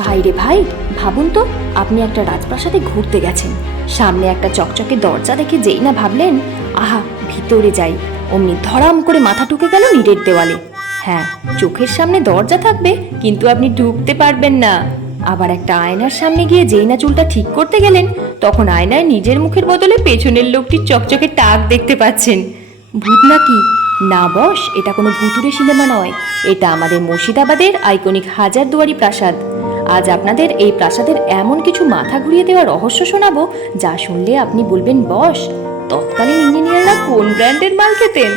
ভাই রে ভাই, ভাবুন তো আপনি একটা রাজপ্রাসাদে ঘুরতে গেছেন, সামনে একটা চকচকে দরজা দেখে যেই না ভাবলেন আহা ভিতরে যাই, অমনি ধরাম করে মাথা ঢুকে গেল ইটের দেওয়ালে। হ্যাঁ, চোখের সামনে দরজা থাকবে কিন্তু আপনি ঢুকতে পারবেন না। আবার একটা আয়নার সামনে গিয়ে যেই না চুলটা ঠিক করতে গেলেন, তখন আয়নায় নিজের মুখের বদলে পেছনের লোকটির চকচকে টাক দেখতে পাচ্ছেন। ভূত নাকি? না বস, এটা কোনো ভুতুড়ে সিনেমা নয়, এটা আমাদের মুর্শিদাবাদের আইকনিক হাজারদুয়ারি প্রাসাদ। আজ আপনাদের এই প্রাসাদের এমন কিছু মাথা ঘুরিয়ে দেওয়া রহস্য শোনাবো যা শুনলে আপনি বলবেন বস, তৎকালীন ইঞ্জিনিয়াররা কোন ব্র্যান্ডের মাল খেতেন।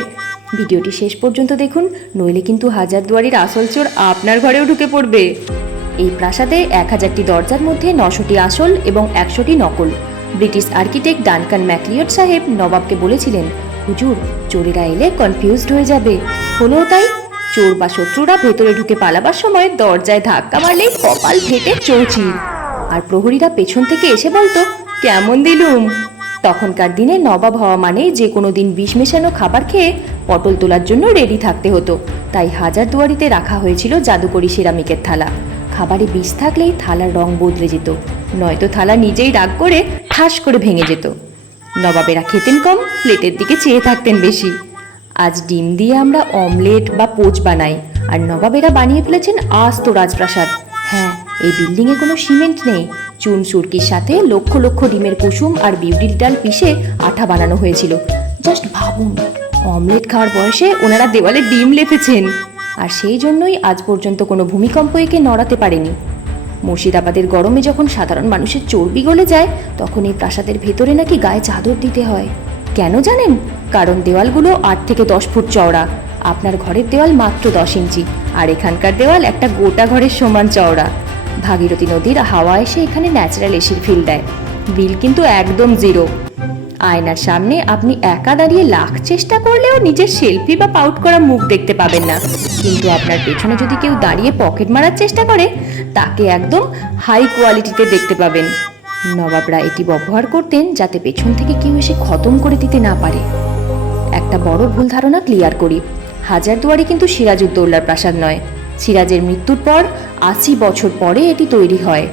ভিডিওটি শেষ পর্যন্ত দেখুন, নইলে কিন্তু হাজারদুয়ারির আসল চোর আপনার ঘরেও ঢুকে পড়বে। এই প্রাসাদে 1000টি দরজার মধ্যে 900টি আসল এবং 100টি নকল। ব্রিটিশ আর্কিটেক্ট ডানকান ম্যাকলিওড সাহেব নবাবকে বলেছিলেন, হুজুর চোরেরা এলে কনফিউজড হয়ে যাবে। হলো তাই, চোর বা শত্রুরা ভেতরে ঢুকে পালাবার সময় দরজায় ধাক্কা মারলেই কপাল ফেটে চৌচির, আর প্রহরীরা পেছন থেকে এসে বলতো কেমন দিলুম। তখনকার দিনে নবাব হওয়া মানে যে কোনো দিন বিষ মেশানো খাবার খেয়ে পটল তোলার জন্য রেডি থাকতে হতো। তাই হাজারদুয়ারিতে রাখা হয়েছিল জাদুকরি সিরামিকের থালা। খাবারে বিষ থাকলেই থালার রং বদলে যেত, নয়তো থালা নিজেই রাগ করে ঠাস করে ভেঙে যেত। নবাবেরা খেতেন কম, প্লেটের দিকে চেয়ে থাকতেন বেশি। আজ ডিম দিয়ে আমরা অমলেট বা পোচ বানাই, আর নবাবেরা বানিয়ে ফেলেছেন আস্ত রাজপ্রাসাদ। হ্যাঁ, এই বিল্ডিংয়ে কোনো সিমেন্ট নেই, চুন সুরকির সাথে লক্ষ লক্ষ ডিমের কুসুম আর বিউটির ডাল পিষে আঠা বানানো হয়েছিল। জাস্ট ভাবুন, অমলেট খাওয়ার বয়সে ওনারা দেওয়ালে ডিম লেপেছেন, আর সেই জন্যই আজ পর্যন্ত কোনো ভূমিকম্প একে নড়াতে পারেনি। মুর্শিদাবাদের গরমে যখন সাধারণ মানুষের চর্বি গলে যায়, তখন এই প্রাসাদের ভেতরে নাকি গায়ে চাদর দিতে হয়। কেন জানেন? কারণ দেওয়ালগুলো 8 থেকে 10 ফুট চওড়া। আপনার ঘরের দেওয়াল মাত্র 10 ইঞ্চি, আর এখানকার দেওয়াল একটা গোটা ঘরের সমান চওড়া। ভাগীরথী নদীর হাওয়া এসে এখানে ন্যাচারাল এসির ফিল দেয়। বিল কিন্তু একদম জিরো। আয়নার সামনে আপনি একা দাঁড়িয়ে লাখ চেষ্টা করলেও নিজের সেলফি বা পাউট করা মুখ দেখতে পাবেন না, কিন্তু আপনার পেছনে যদি কেউ দাঁড়িয়ে পকেট মারার চেষ্টা করে, তাকে একদম হাই কোয়ালিটিতে দেখতে পাবেন। নবাবরা এটি ব্যবহার করতেন যাতে পেছন থেকে কেউ এসে খতম করে দিতে না পারে। একটা বড় ভুল ধারণা ক্লিয়ার করি, হাজারদুয়ারি কিন্তু সিরাজউদ্দৌলার প্রাসাদ নয়। সিরাজের মৃত্যুর পর 80 বছর পরে এটি তৈরি হয়।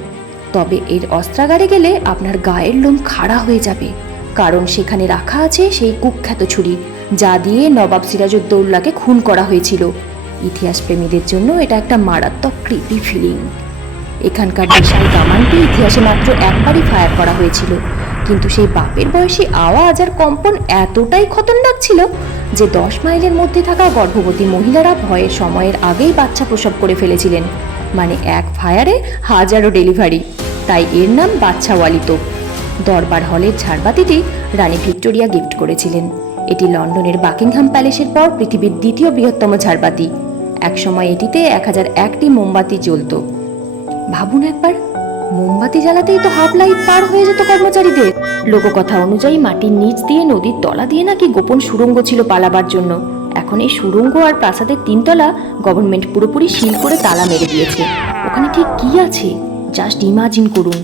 তবে এর অস্ত্রাগারে গেলে আপনার গায়ের লোম খাড়া হয়ে যাবে, কারণ সেখানে রাখা আছে সেই কুখ্যাত ছুরি যা দিয়ে নবাব সিরাজউদ্দৌলাকে খুন করা হয়েছিল। ইতিহাস প্রেমীদের জন্য এটা একটা মারাত্মক ক্রিপি ফিলিং। এখানকার বিশাল কামানটি ইতিহাসে মাত্র একবারই ফায়ার করা হয়েছিল, কিন্তু সেই বাপের বয়সী আওয়াজ আর কম্পন এতটাই খতরনাক ছিল যে 10 মাইলের মধ্যে থাকা গর্ভবতী মহিলারা ভয়ের সময়ের আগেই বাচ্চা প্রসব করে ফেলেছিলেন। মানে এক ফায়ারে হাজারো ডেলিভারি। তাই এর নাম বাচ্চাওয়ালি তোপ। দরবার হলের ঝাড়বাতিটি রানী ভিক্টোরিয়া গিফট করেছিলেন। এটি লন্ডনের বাকিংহাম প্যালেসের পর পৃথিবীর দ্বিতীয় বৃহত্তম ঝাড়বাতি। একসময় এটিতে 1001টি মোমবাতি জ্বলত। ভাবুন একবার, মোমবাতি জ্বালাতেই তো হাফ লাইফ পার হয়ে যেত কর্মচারীদের। লোককথা অনুযায়ী মাটির নিচ দিয়ে নদীর তলা দিয়ে নাকি গোপন সুড়ঙ্গ ছিল পালাবার জন্য। এখন এই সুড়ঙ্গ আর প্রাসাদের 3 তলা গভর্নমেন্ট পুরোপুরি সিল করে তালা মেরে দিয়েছে। ওখানে ঠিক কি আছে জাস্ট ইমাজিন করুন।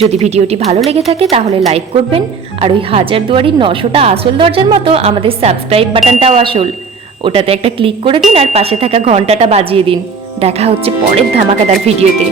যদি ভিডিওটি ভালো লেগে থাকে তাহলে লাইক করবেন, আর ওই হাজারদুয়ারির 900টা আসল দরজার মতো আমাদের সাবস্ক্রাইব বাটনটাও আসল, ওটাতে একটা ক্লিক করে দিন আর পাশে থাকা ঘন্টাটা বাজিয়ে দিন। দেখা হচ্ছে পরের ধামাকাদার ভিডিওতে।